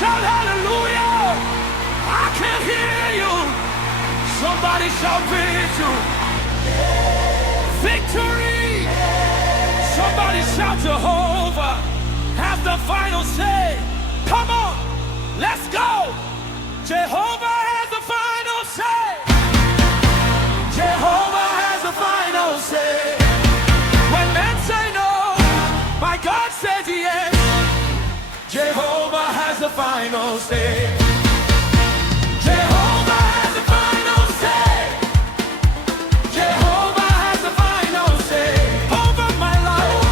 Shout hallelujah. I can't hear you. Somebody shout victory. Victory. Somebody shout Jehovah has the final say. Come on, let's go. Jehovah has the final say. Jehovah has the final say. When men say no, my God says yes. Jehovah has the final say. Jehovah has the final say. Jehovah has the final say. Over my life,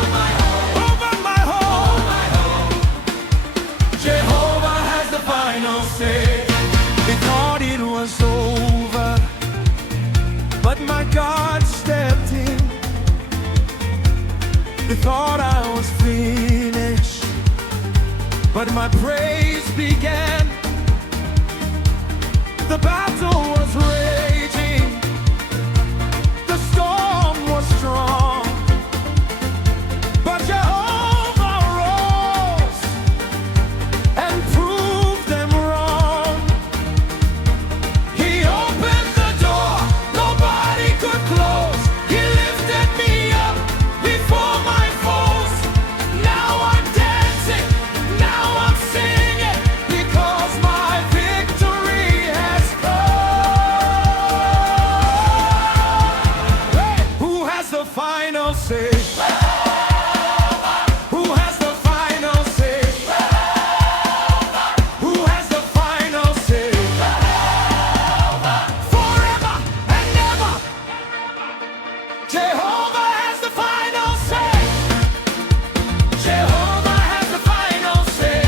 over my home. Jehovah has the final say. They thought it was over, but my God stepped in. They thought I was finished, but my praise began. The battle was raging, the storm was strong, but Jehovah rose and proved them wrong. He opened the door nobody could close. He lifted me up before my foes. Now I'm dancing, now I'm singing, because my victory has come. Who has the final say? Who has the final say? Who has the final say? Forever and ever, Jehovah has the final say. Jehovah has the final say.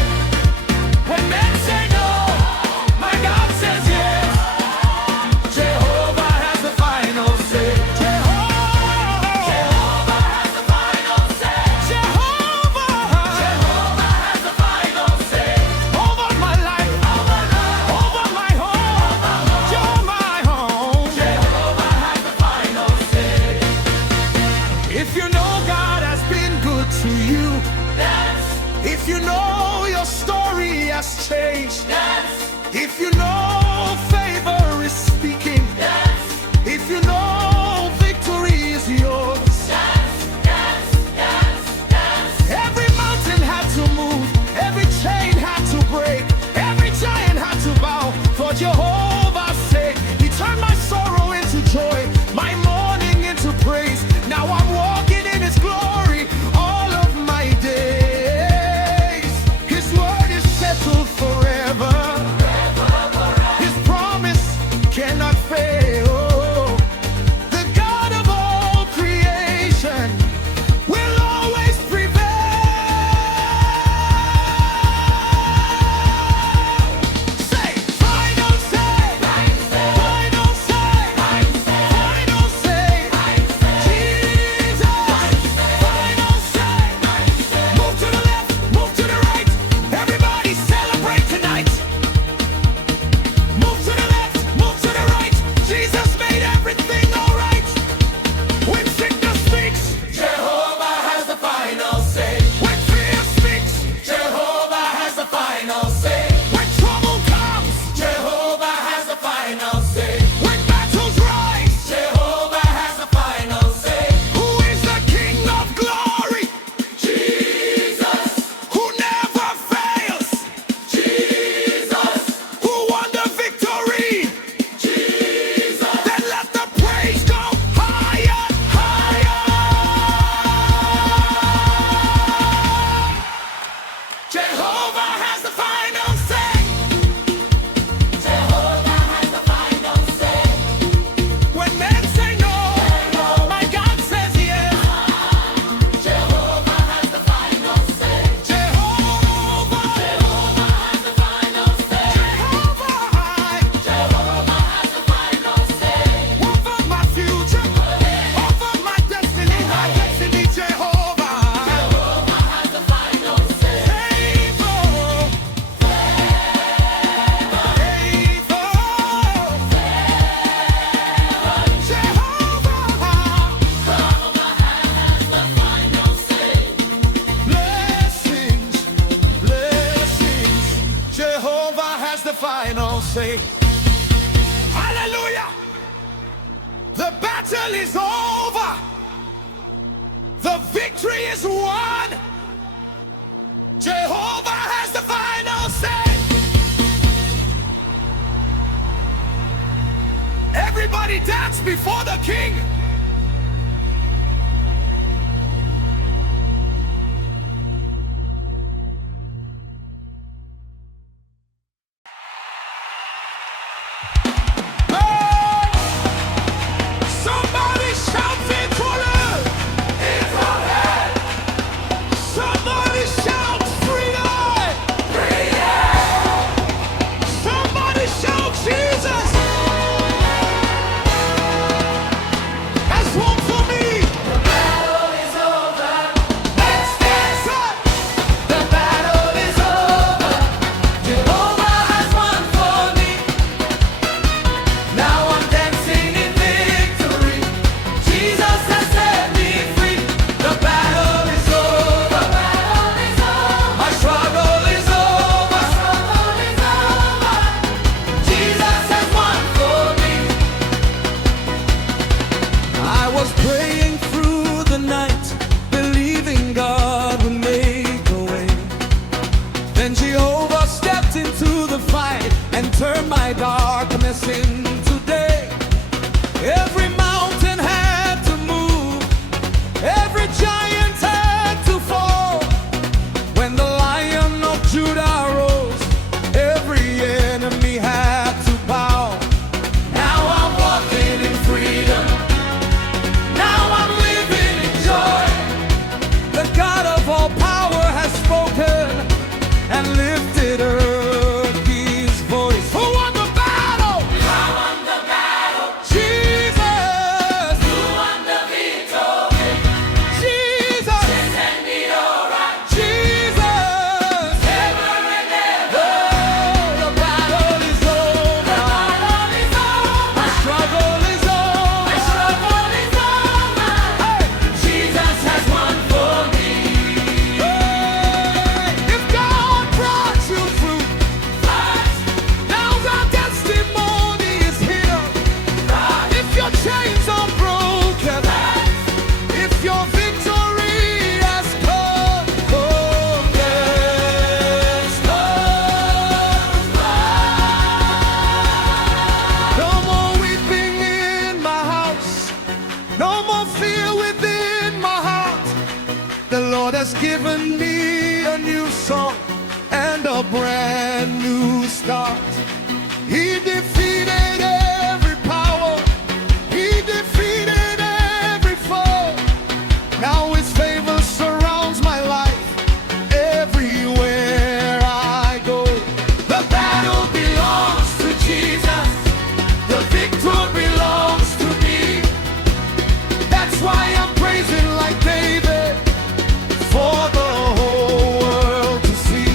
When men say no, my God says yes. Jehovah has the final say. Jehovah has the final say. Jehovah has the final say. Over my life, over my home, my home. Jehovah has the final say. If you know God has been good to you, dance. If you know your story has changed, dance. If you know favor is speaking, dance. If you know victory is yours, dance, dance, dance, dance. Every mountain had to move, every chain had to break, every giant had to bow for Jehovah's sake. He turned my sorrow into joy, my mourning into praise. Now I'm walking in His glory all of my days. His word is settled forever. His promise final say. Hallelujah! The battle is over. The victory is won. Jehovah has the final say. Everybody dance before the King. Then Jehovah stepped into the fight and turned my darkness into day. Every mountain had to move, every giant had to fall. When the Lion of Judah rose, every enemy had to bow. Now I'm walking in freedom, now I'm living in joy. The God of all power has spoken and lifted up his voice. Who won the battle? I won the battle. Jesus. You won the victory. Jesus. Sin and me alright. Jesus. Ever and ever. Oh, the battle is over. The battle is over. My struggle is over. My struggle is over. Hey. Jesus has won for me. Hey. If God brought you through, now the testimony is here. If your chains are broken, if your victory has come, oh yes, no more weeping in my house, no more fear within my heart. The Lord has given me a new song and a brand new start. He defeated every power, he defeated every foe. Now his favor surrounds my life everywhere I go. The battle belongs to Jesus, the victory belongs to me. That's why I'm praising like David for the whole world to see.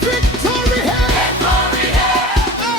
Victory, hey! Victory, hey!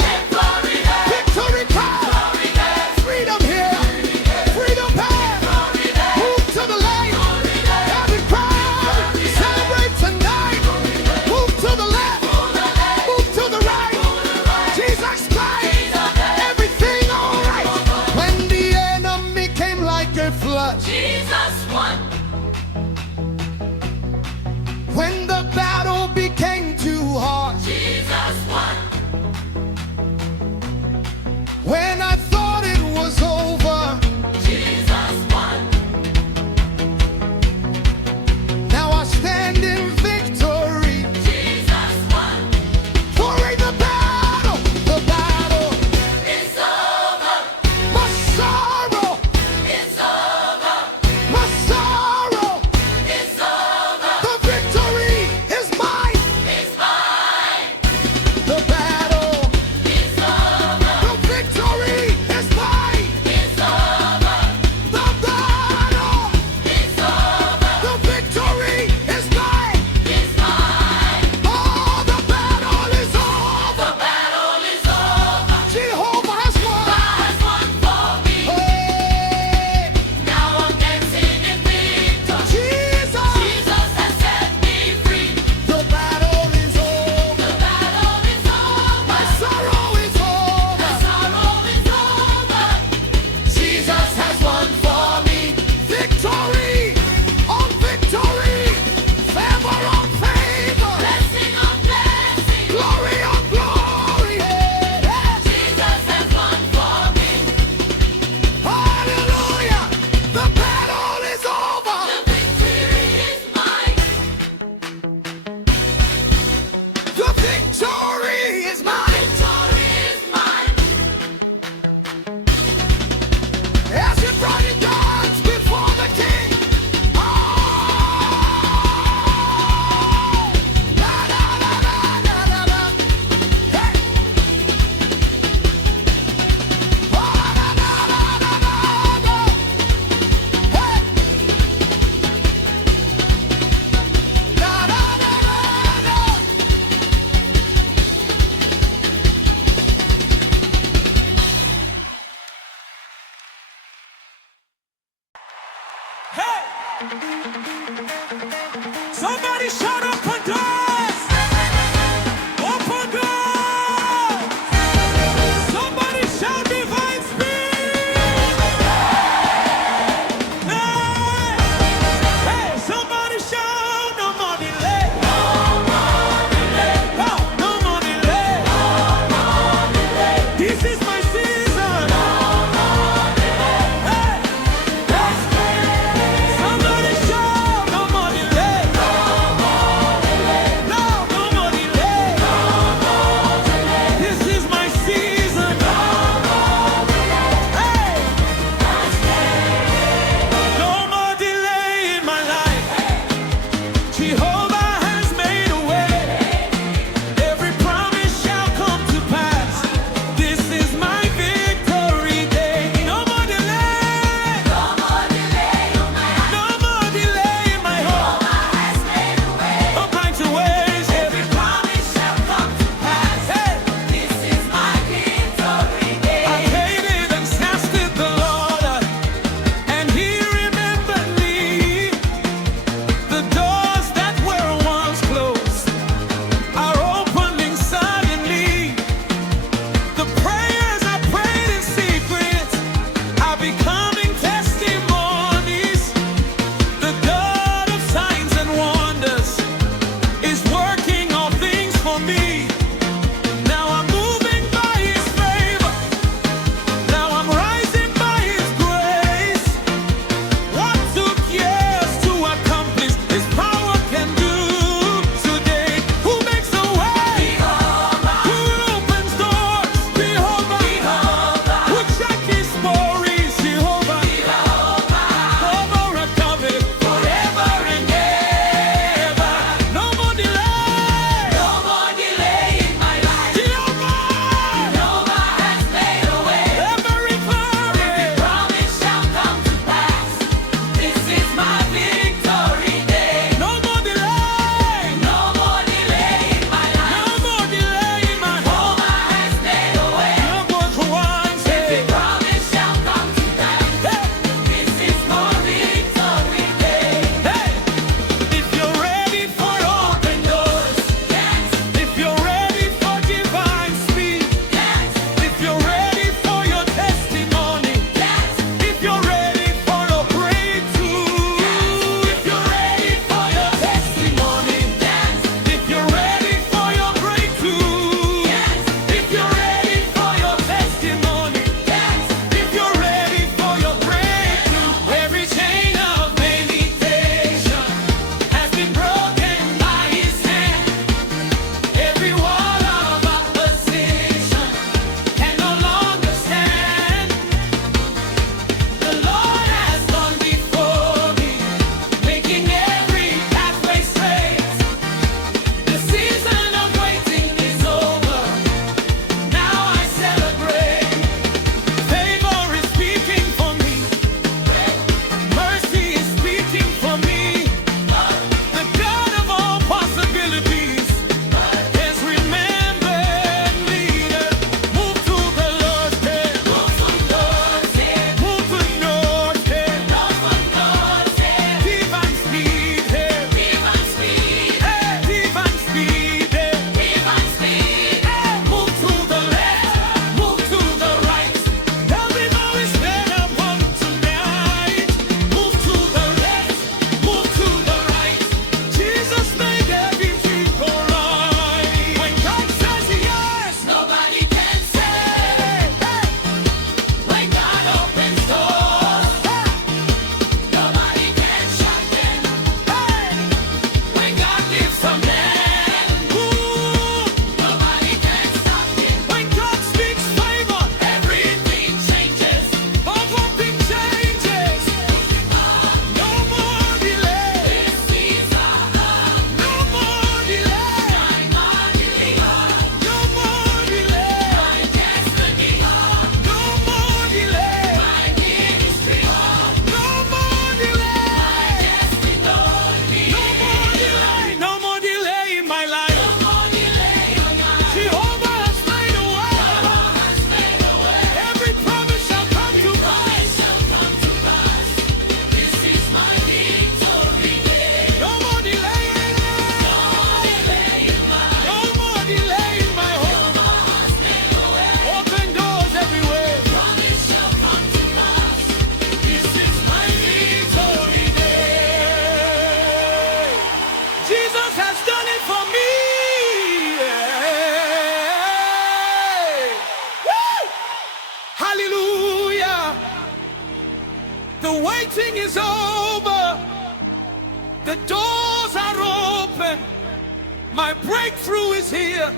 My breakthrough is here.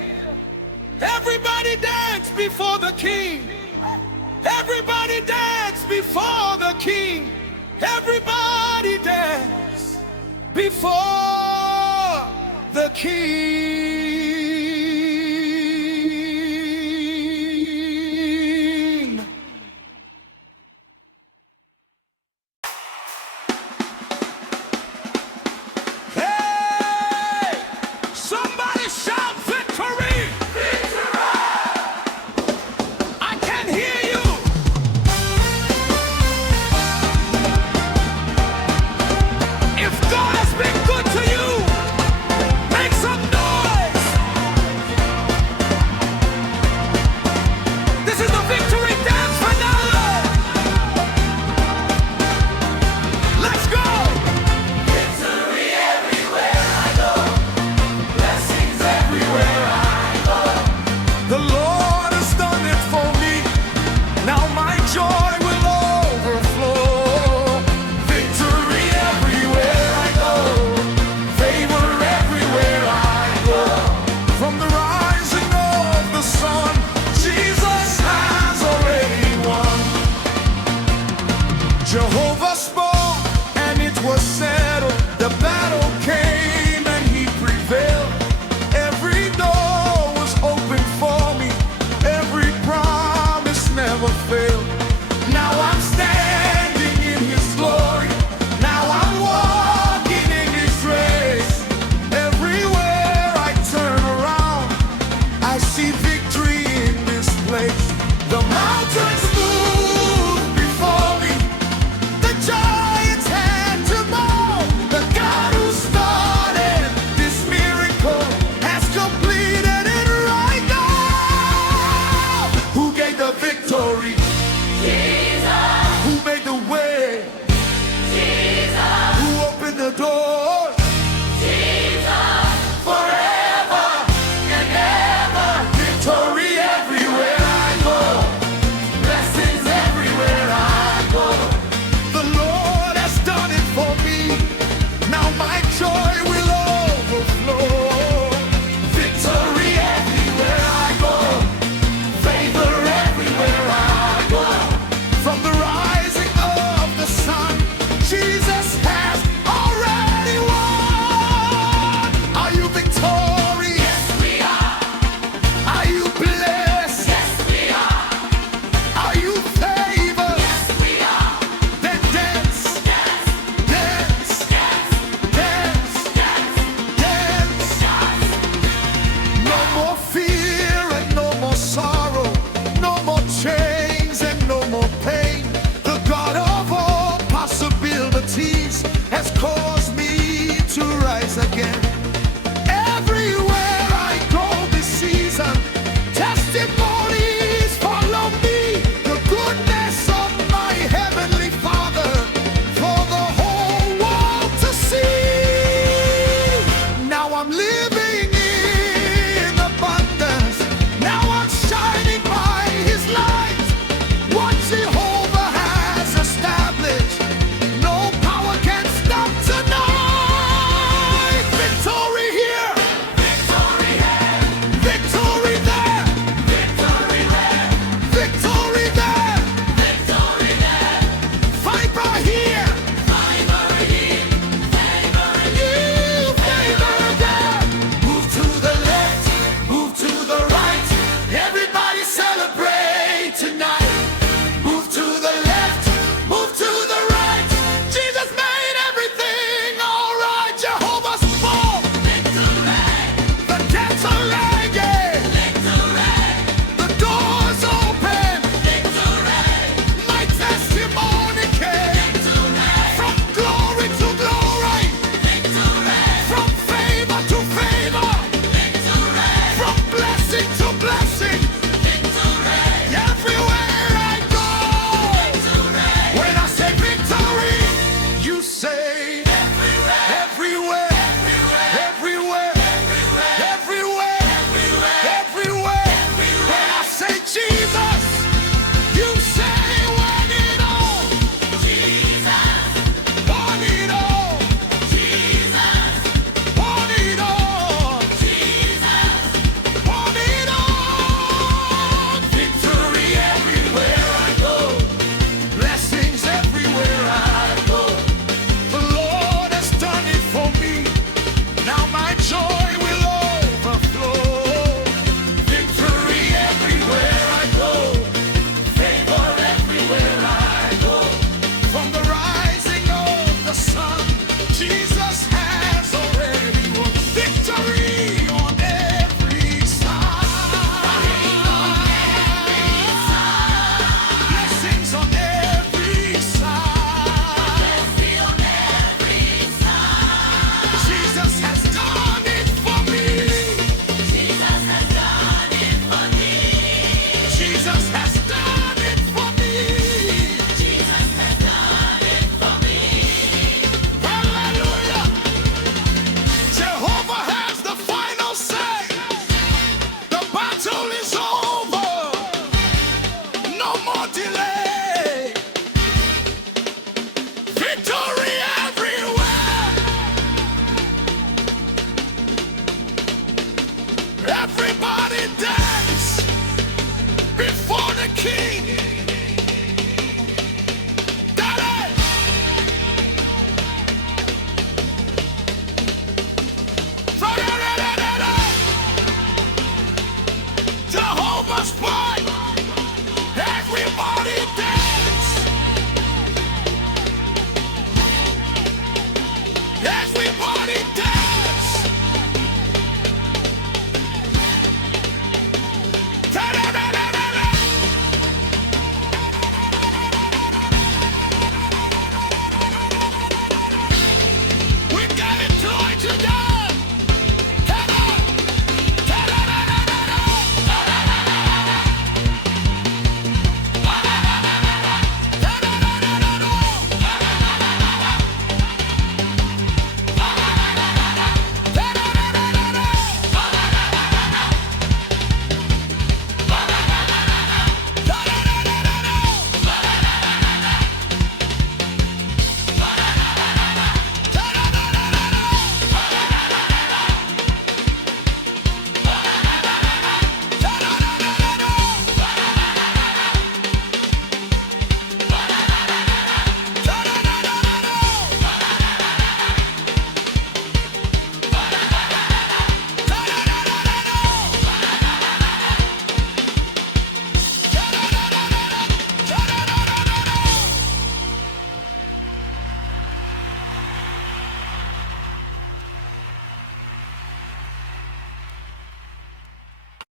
Everybody dance before the King. Everybody dance before the King. Everybody dance before the King. Hey! Somebody shout victory! I can hear you. If God has been good to you, make some noise. This is the victory dance finale. Let's go. Victory everywhere I go. Blessings everywhere I go. The Lord has done it for me. Now my joy will overflow. Victory everywhere I go. Favor everywhere I go. From the rising of the sun, Jesus has already won. Jehovah spoke and it was settled. The battle came and he prevailed. Every door was open for me. Every promise never failed. Now I'm standing in his glory. Now I'm walking in his grace. Everywhere I turn around, I see victory in this place. The mountains move before me. The giants had to bow. The God who started this miracle has completed it right now. Who gave the victory? Jesus. Who made the way? Jesus. Who opened the door? Jesus. Forever and ever. Victory everywhere I go. Blessings everywhere I go. The Lord has done it for me. Now my joy will overflow. Victory everywhere I go. Favor everywhere I go. From the rising of the sun, Jesus has already won. Are you victorious? Yes, we are. Are you blessed? Yes, we are. Are you favored? Yes, we are. Then dance, dance, dance, dance, dance, dance. No more fear and no more sorrow. No more chains and no more pain. The God of all possibilities has caused me to rise again. Everywhere I go this season, testimonies follow me. The goodness of my heavenly Father for the whole world to see. Now I'm living in abundance. Now I'm shining by his light. What Jehovah has established, no power can stop tonight. Victory here. Victory here. Victory there. Victory there. Victory there. Victory there. Fiber here. Fiber here. Favor you. Favor there. Everybody dance before the King.